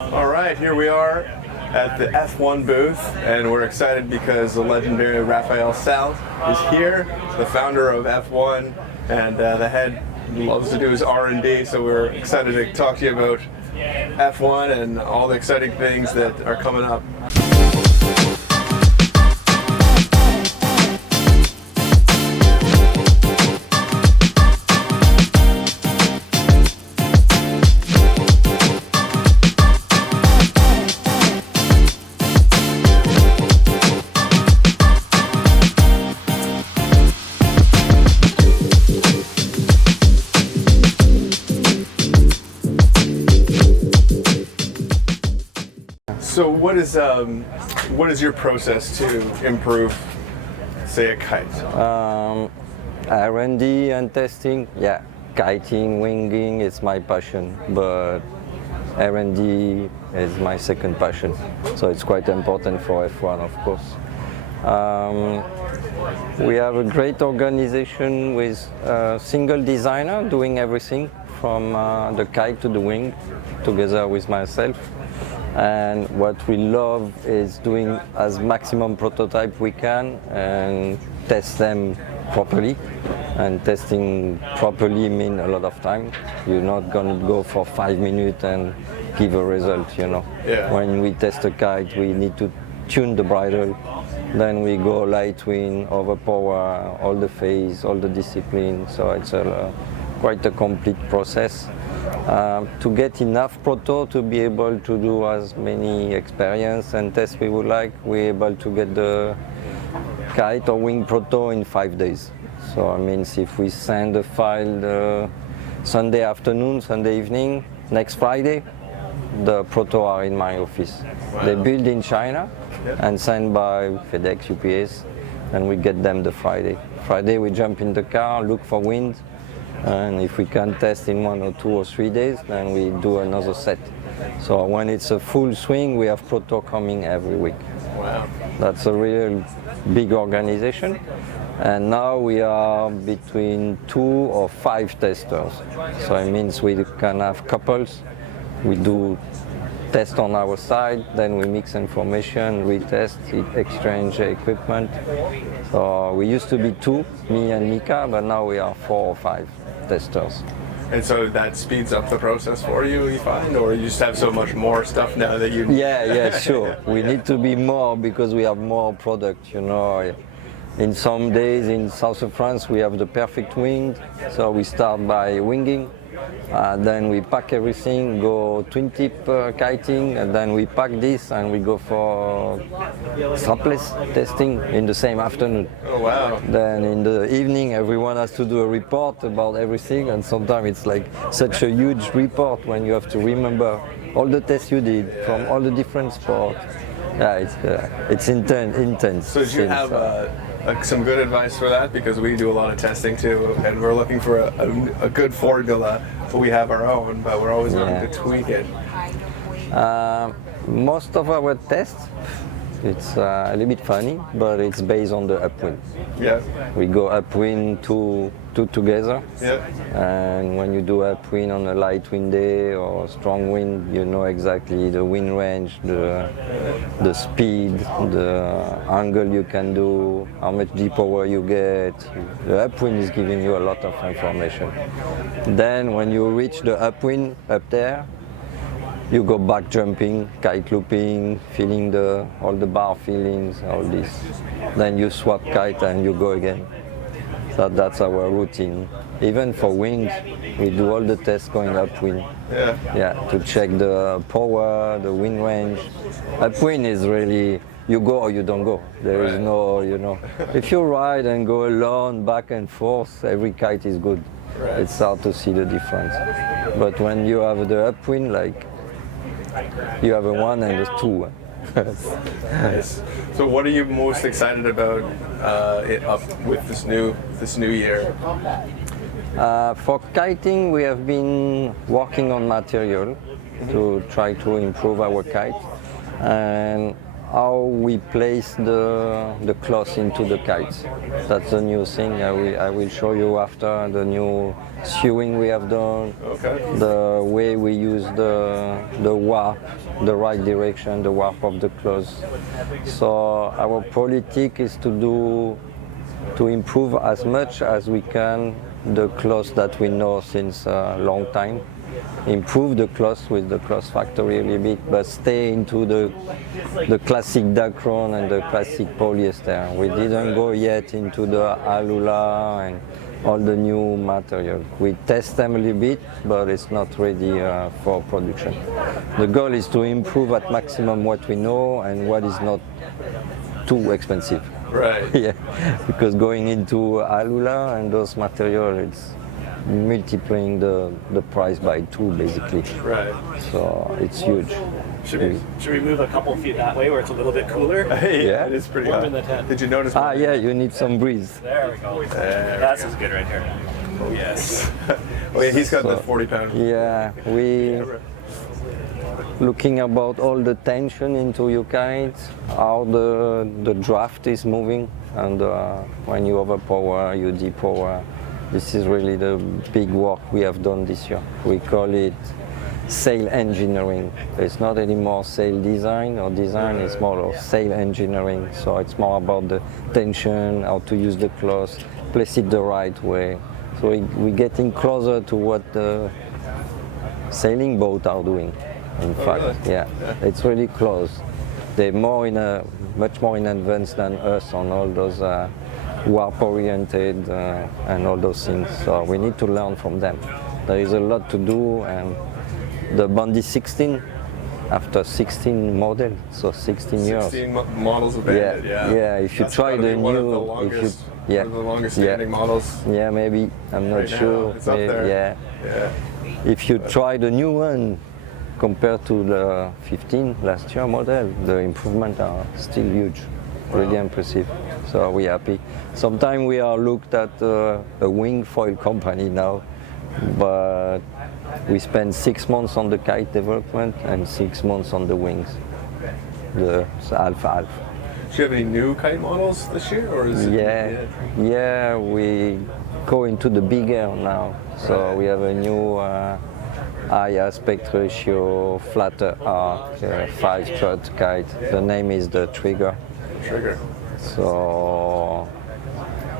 All right, here we are at the F-One booth, and we're excited because the legendary Raphaël Salles is here, the founder of F-One, and the head loves to do his R&D, so we're excited to talk to you about F-One and all the exciting things that are coming up. So what is your process to improve, say, a kite? R&D and testing, yeah. Kiting, winging, it's my passion, but R&D is my second passion. So it's quite important for F1, of course. We have a great organization with a single designer doing everything from the kite to the wing, together with myself. And what we love is doing as maximum prototype we can and test them properly. And testing properly means a lot of time. You're not going to go for 5 minutes and give a result, you know. Yeah. When we test a kite, we need to tune the bridle. Then we go light wind, overpower, all the phase, all the discipline. So it's quite a complete process. To get enough proto to be able to do as many experience and tests we would like, we're able to get the kite or wing proto in 5 days. So I mean, if we send a file Sunday afternoon, Sunday evening, next Friday, the proto are in my office. Wow. They build in China and sent by FedEx, UPS, and we get them the Friday. Friday we jump in the car, look for wind, and if we can test in 1 or 2 or 3 days, then we do another set. So when it's a full swing, we have proto coming every week. Wow. That's a real big organization. And now we are between 2 or 5 testers. So it means we can have couples. We do test on our side, then we mix information, retest, exchange equipment. So we used to be 2, me and Mika, but now we are 4 or 5 testers. And so that speeds up the process for you, you find, or you just have so much more stuff now that you need? Yeah, sure. We need to be more because we have more product, you know. In some days in south of France, we have the perfect wind, so we start by winging. Then we pack everything, go twin tip kiting, and then we pack this and we go for strapless testing in the same afternoon. Oh wow. Then in the evening everyone has to do a report about everything, and sometimes it's like such a huge report when you have to remember all the tests you did from all the different sports. Yeah, it's intense. So do you have some good advice for that? Because we do a lot of testing too, and we're looking for a good formula. We have our own, but we're always looking to tweak it. Most of our tests, it's a little bit funny, but it's based on the upwind. Yeah. We go upwind two together. Yeah. And when you do upwind on a light wind day or strong wind, you know exactly the wind range, the speed, the angle you can do, how much deep power you get. The upwind is giving you a lot of information. Then when you reach the upwind up there, you go back jumping, kite looping, feeling all the bar feelings, all this. Then you swap kite and you go again. So that's our routine. Even for wings, we do all the tests going upwind. Yeah, to check the power, the wind range. Upwind is really, you go or you don't go. There is no, you know. If you ride and go alone, back and forth, every kite is good. Right. It's hard to see the difference. But when you have the upwind, like, you have a 1 and a 2. Nice. So what are you most excited about with this new year? For kiting, we have been working on material to try to improve our kite. And how we place the cloth into the kites. That's a new thing. I will show you after the new sewing we have done, Okay. the way we use the warp, the right direction, the warp of the cloth. So our politic is to improve as much as we can the cloth that we know since a long time. Improve the cloth with the cloth factory a little bit, but stay into the classic Dacron and the classic polyester. We didn't go yet into the Alula and all the new material. We test them a little bit, but it's not ready for production. The goal is to improve at maximum what we know and what is not too expensive. Right. Yeah, because going into Alula and those materials, it's multiplying the price by 2 basically. Right. So it's huge. Should we move a couple feet that way where it's a little bit cooler? Hey, Yeah. it is pretty Warm hot. in the tent. Did you notice? Yeah, you need some breeze. There we go. That's as good right here. Oh yes. Oh yeah, he's got the So- 40-pound. Yeah, we looking about all the tension into your kite, how the draft is moving, and when you overpower, you depower. This is really the big work we have done this year. We call it sail engineering. It's not anymore sail design or design, it's more of sail engineering. So it's more about the tension, how to use the cloth, place it the right way. So we're getting closer to what the sailing boats are doing. In fact, really? yeah, it's really close. They're much more in advance than us on all those warp-oriented and all those things. So we need to learn from them. There is a lot to do, and the Bandit 16, after 16 model, so 16 years. 16 models of Bandit. Yeah. If you That's try gotta the be one of new, the longest, yeah, one of the longest yeah. standing models. Yeah, maybe. I'm not Right now, sure. it's up Maybe, there. yeah. Yeah. If you try the new one compared to the 15 last year model, the improvements are still huge, really impressive. So we're happy. Sometimes we are looked at a wing foil company now, but we spend 6 months on the kite development and 6 months on the wings, the alpha. Do you have any new kite models this year, or is it? Yeah, we go into the bigger now. So Right. we have a new high aspect ratio, flatter arc, 5-strut kite. The name is the Trigger. Trigger. So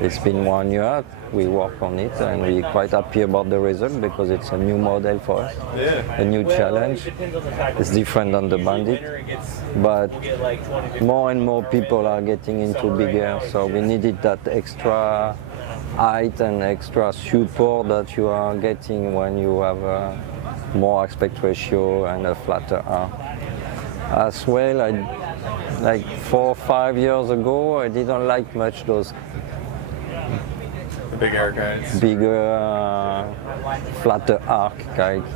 it's been 1 year. We work on it, and we're quite happy about the result because it's a new model for us, Yeah. a new challenge. It's different than the Bandit, but more and more people are getting into bigger, so we needed that extra height and extra support that you are getting when you have a more aspect ratio and a flatter arc. As well, like 4 or 5 years ago, I didn't like much those The big air kites. bigger, flatter arc kites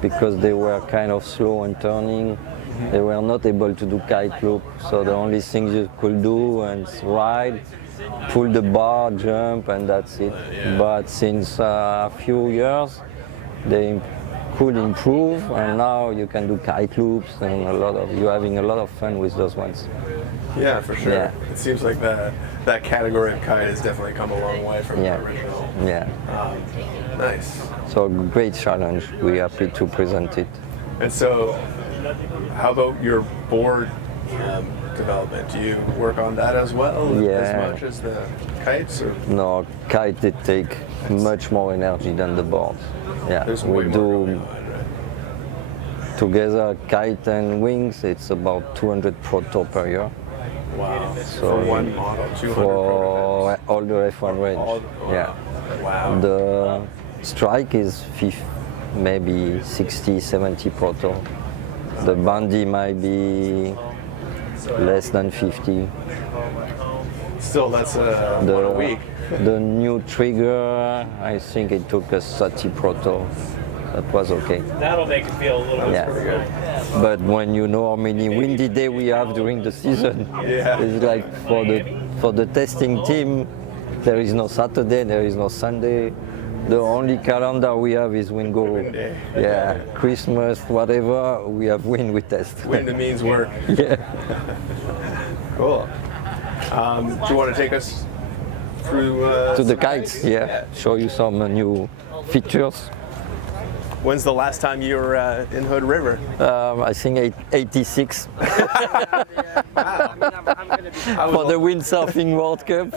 because they were kind of slow and turning. They were not able to do kite loop, so the only thing you could do and ride, pull the bar, jump, and that's it. But since a few years, they could improve, and now you can do kite loops, and you're having a lot of fun with those ones. Yeah, for sure. Yeah. It seems like that category of kite has definitely come a long way from Yeah. the original. Yeah. Nice. So great challenge. We're happy to present it. And so, how about your board development? Do you work on that as well, Yeah. as much as the kites? Or? No, kite they take much more energy than the board. Yeah, There's we way more do going on, right? together kite and wings. It's about 200 proto per year Wow. So- For one model, 200 for all the F1 range. All- Yeah, Wow. the strike is maybe 60, 70 proto. The Bandit might be less than 50. Still, that's one a week. The new Trigger, I think it took us 30 proto. That was okay. That'll make it feel a little bit. Yeah. But when you know how many windy days we have during the season, Yeah. it's like for the testing team, there is no Saturday, there is no Sunday. The only calendar we have is wind go. day. Yeah, Christmas, whatever, we have wind we test. Wind means work. Yeah. Cool. Do you want to take us through To the some kites, kiting? yeah. Show you some new features. When's the last time you were in Hood River? I think 86 for the windsurfing World Cup.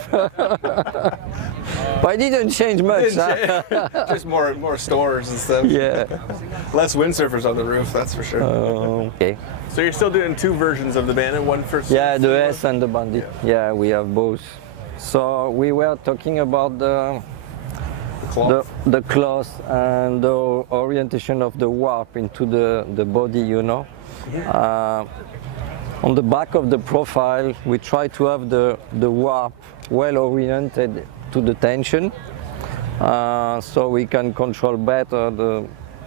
But it didn't change much. Huh? Just more stores and stuff. Yeah. Less windsurfers on the roof, that's for sure. Okay. So you're still doing two versions of the Bandit, one for Yeah, the S and the Bandit. Yeah, we have both. So we were talking about the cloth and the orientation of the warp into the body, you know. On the back of the profile, we try to have the warp well oriented to the tension, so we can control better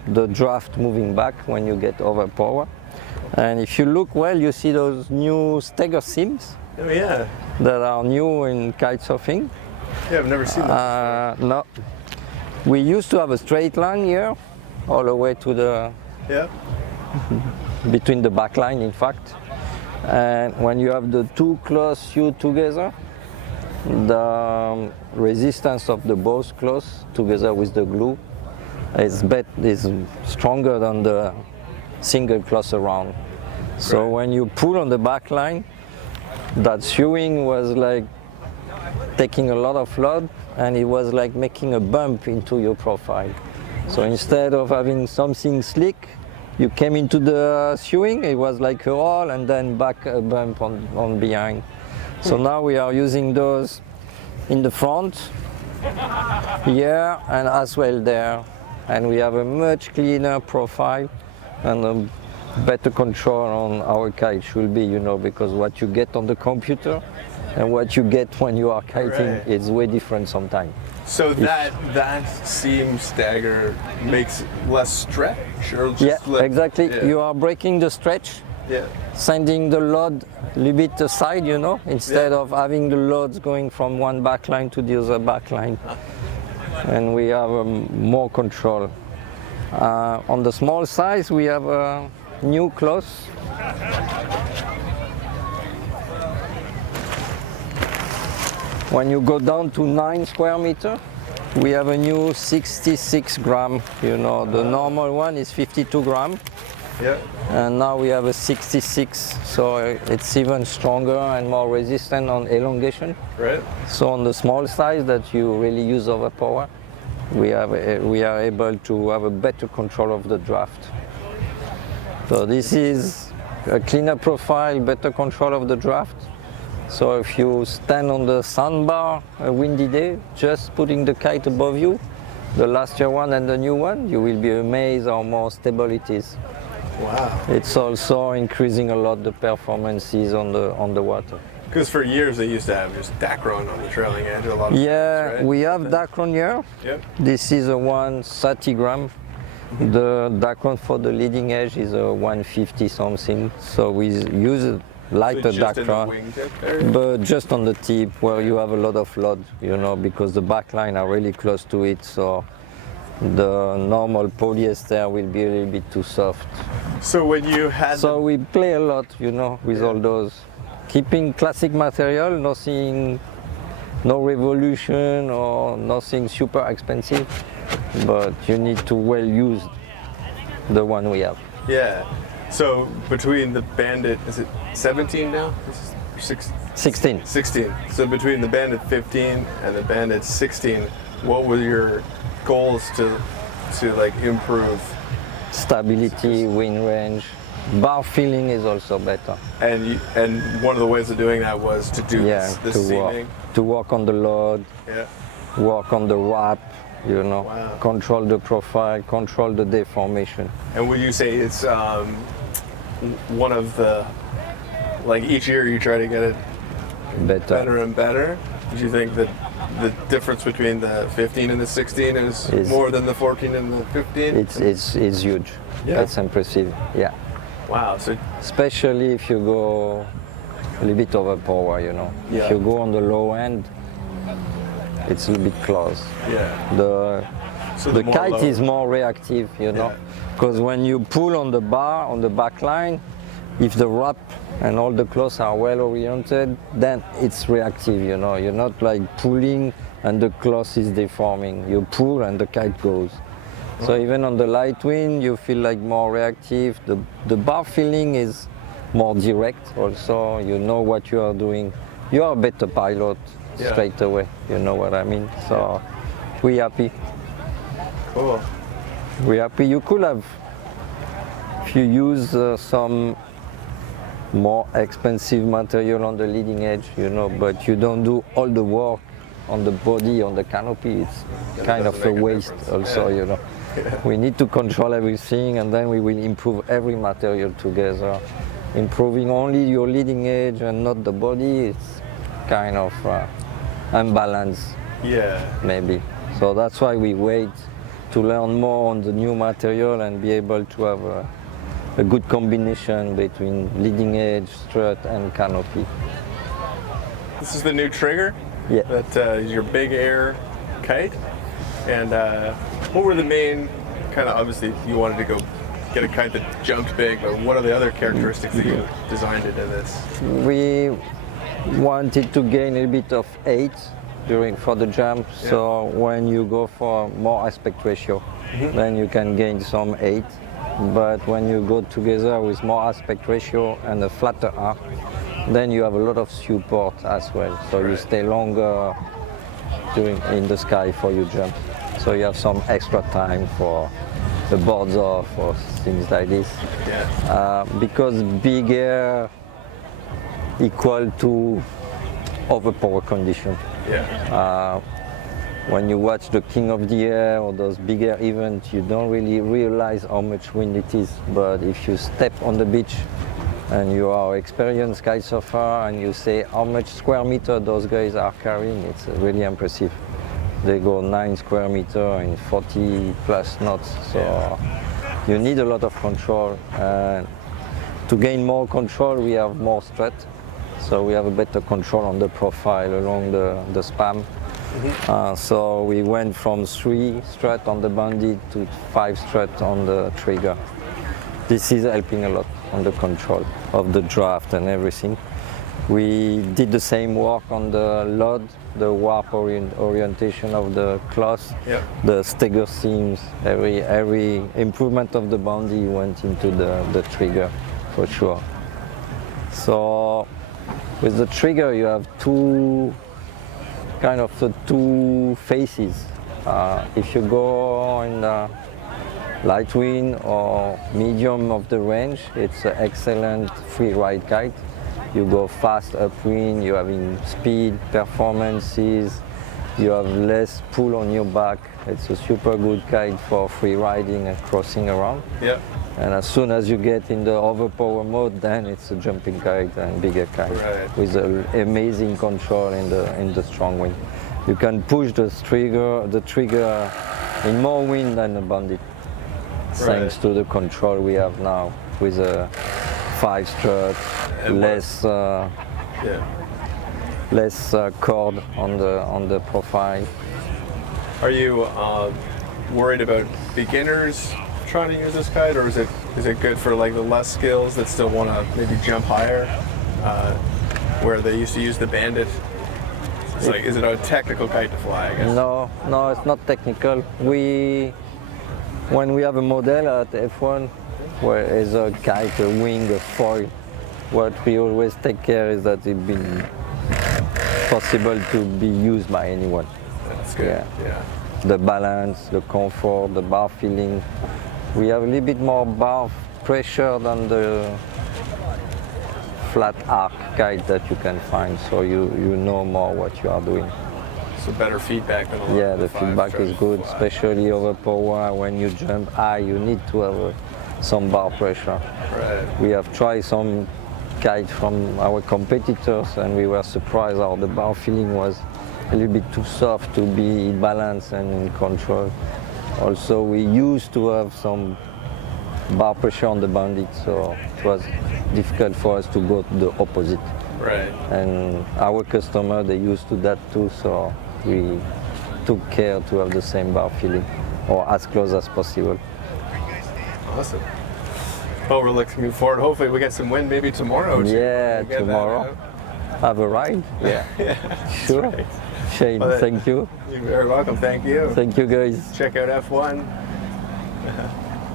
the draft moving back when you get overpower. And if you look well, you see those new stagger seams Oh yeah. that are new in kitesurfing. Yeah, I've never seen that. No. We used to have a straight line here, all the way to the, Yeah. between the back line, in fact. And when you have the two cloths sewed together, the resistance of the both cloths together with the glue is stronger than the single cloth around. So Right. when you pull on the back line, that sewing was like taking a lot of load, and it was like making a bump into your profile. So instead of having something slick, you came into the sewing, it was like a roll and then back a bump on behind. So now we are using those in the front, here and as well there. And we have a much cleaner profile and a better control on our kite should be, you know, because what you get on the computer and what you get when you are kiting Right. is way different sometimes. So that seam stagger makes less stretch, or just Yeah, exactly. Yeah. You are breaking the stretch, Yeah. sending the load a little bit aside, you know, instead of having the loads going from one backline to the other backline. And we have more control. On the small size, we have a new cloth. When you go down to 9 square meter, we have a new 66 gram. You know, the normal one is 52 gram. Yeah. And now we have a 66, so it's even stronger and more resistant on elongation. Right. So on the small size that you really use overpower, we are able to have a better control of the draft. So this is a cleaner profile, better control of the draft. So if you stand on the sandbar a windy day, just putting the kite above you, the last year one and the new one, you will be amazed how more stable it is. Wow. It's also increasing a lot the performances on the water. Because for years they used to have just Dacron on the trailing edge. A lot of Yeah, times, right? we have Dacron here. Yep. This is a 130 gram. The Dacron for the leading edge is a 150 something. So we use a lighter So just in the Dacron, wingtip area? but just on the tip where you have a lot of load, you know, because the backline are really close to it. So the normal polyester will be a little bit too soft. So when you had So we play a lot, you know, with all those. Keeping classic material, no revolution or nothing super expensive, but you need to well use the one we have. Yeah. So between the Bandit, is it 17 now? This is 16. 16. So between the Bandit 15 and the Bandit 16, what were your goals to like improve? Stability, wind range, bar feeling is also better. And one of the ways of doing that was to do Yeah, this seaming. to work on the load, Yeah. work on the wrap, you know, Wow. control the profile, control the deformation. And would you say it's one of the, like each year you try to get it better and better? Do you think that the difference between the 15 and the 16 is more than the 14 and the 15? It's huge. Yeah. It's impressive. Yeah. Wow. So Especially if you go a little bit overpower, you know. Yeah. If you go on the low end, it's a little bit close. yeah. So The more kite load. is more reactive, you know, because when you pull on the bar, on the back line, if the wrap and all the cloths are well oriented, then it's reactive, you know. You're not like pulling and the cloth is deforming. You pull and the kite goes. So even on the light wind, you feel like more reactive. The bar feeling is more direct also. You know what you are doing. You are a better pilot straight away. You know what I mean? So we're happy. Cool. We're happy. You could have, if you use some more expensive material on the leading edge, you know, but you don't do all the work on the body, on the canopy. It's kind of a waste also, you know. We need to control everything, and then we will improve every material together. Improving only your leading edge and not the body, it's kind of unbalanced, maybe. So that's why we wait to learn more on the new material and be able to have a good combination between leading edge, strut, and canopy. This is the new trigger. Yeah. That is your big air kite. And what were the main kind of, obviously you wanted to go get a kite that jumped big, but what are the other characteristics that you designed into this? We wanted to gain a bit of height for the jump, so when you go for more aspect ratio, then you can gain some height. But when you go together with more aspect ratio and a flatter arc, then you have a lot of support as well, so you stay longer in the sky for your jump. So you have some extra time for the boards off or things like this. Because big air equal to overpower condition. When you watch the King of the Air or those big air events, you don't really realize how much wind it is. But if you step on the beach and you are experienced kite surfer and you say how much square meter those guys are carrying, it's really impressive. They go 9 square meter in 40 plus knots. So you need a lot of control. And to gain more control, we have more strut. So we have a better control on the profile along the span. So we went from 3 strut on the Bandit to 5 strut on the trigger. This is helping a lot on the control of the draft and everything. We did the same work on the load, the warp orientation of the cloth, the stagger seams. Every improvement of the Bandit went into the trigger for sure. So with the trigger you have two faces. If you go in the light wind or medium of the range, it's an excellent free ride kite. You go fast upwind, you have speed, performances, you have less pull on your back. It's a super good kite for free riding and crossing around. And as soon as you get in the overpower mode, then it's a jumping kite and bigger kite with an amazing control in the strong wind. You can push the trigger in more wind than a Bandit, thanks to the control we have now with a 5 strut, less cord on the profile. Are you worried about beginners trying to use this kite, or is it good for like the less skills that still want to maybe jump higher, where they used to use the Bandit? It's like, is it a technical kite to fly, I guess? No, it's not technical. When we have a model at F1 where is a kite, a wing, a foil, what we always take care is that it be possible to be used by anyone. That's good. The balance, the comfort, the bar feeling. We have a little bit more bar pressure than the flat arc kite that you can find, so you know more what you are doing. So better feedback than the feedback is good, especially over power. When you jump high, you need to have some bar pressure. We have tried some kites from our competitors and we were surprised how the bar feeling was a little bit too soft to be balanced and in control. Also, we used to have some bar pressure on the Bandit, so it was difficult for us to go to the opposite. And our customer, they used to that too, so we took care to have the same bar feeling. or as close as possible. Awesome. Well, we're looking forward. Hopefully we get some wind maybe tomorrow. Yeah, Get that tomorrow. out. Have a ride? Yeah. That's Sure. right. Shane, Well, thank you. You're very welcome. Thank you. Thank you, guys. Check out F1.